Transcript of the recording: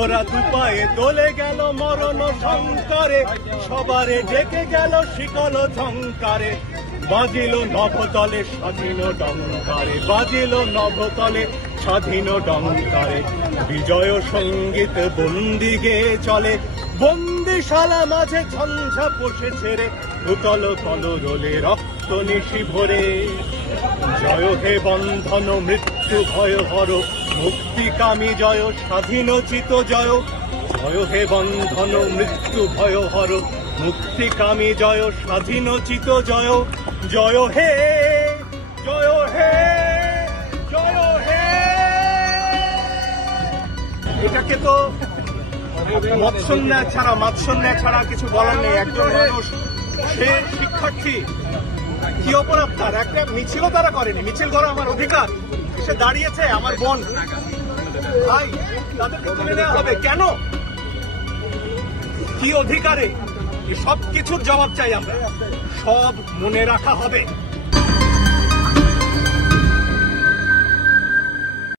ওরা দুপায়ে দোলে গেল মরণ সংকারে, সবারে ডেকে গেল শিকল ঝংকারে, বাজিল নভতলে স্বাধীন ডঙ্কারে, বাজিল নভতলে স্বাধীন ডঙ্কারে। বিজয় সঙ্গীত বন্দি গেয়ে চলে, বন্দিশালা মাঝে ঝঞ্ঝা পোষে ছেড়ে, উতল কলরোলে রক্ত নিশি ভরে। জয় হে বন্ধন মৃত্যু ভয় হর, মুক্তিকামী জয় স্বাধীনোচিত জয়। জয় হে বন্ধন মৃত্যু ভয় হর, মুক্তিকামী জয় স্বাধীনোচিত জয়। জয় হে, জয় হে, জয় হে। এটাকে তো মৎসন্যা ছাড়া কিছু বলার নেই। একজন মানুষ, সে শিক্ষার্থী, কি অপরাধ তার? একটা মিছিলও তারা করেনি, মিছিল করা আমার অধিকার। সে দাঁড়িয়েছে, আমার বোন ভাই, তাদেরকে তুলে নেওয়া হবে কেন? কি অধিকারে? সব কিছুর জবাব চাই আমরা, সব মনে রাখা হবে।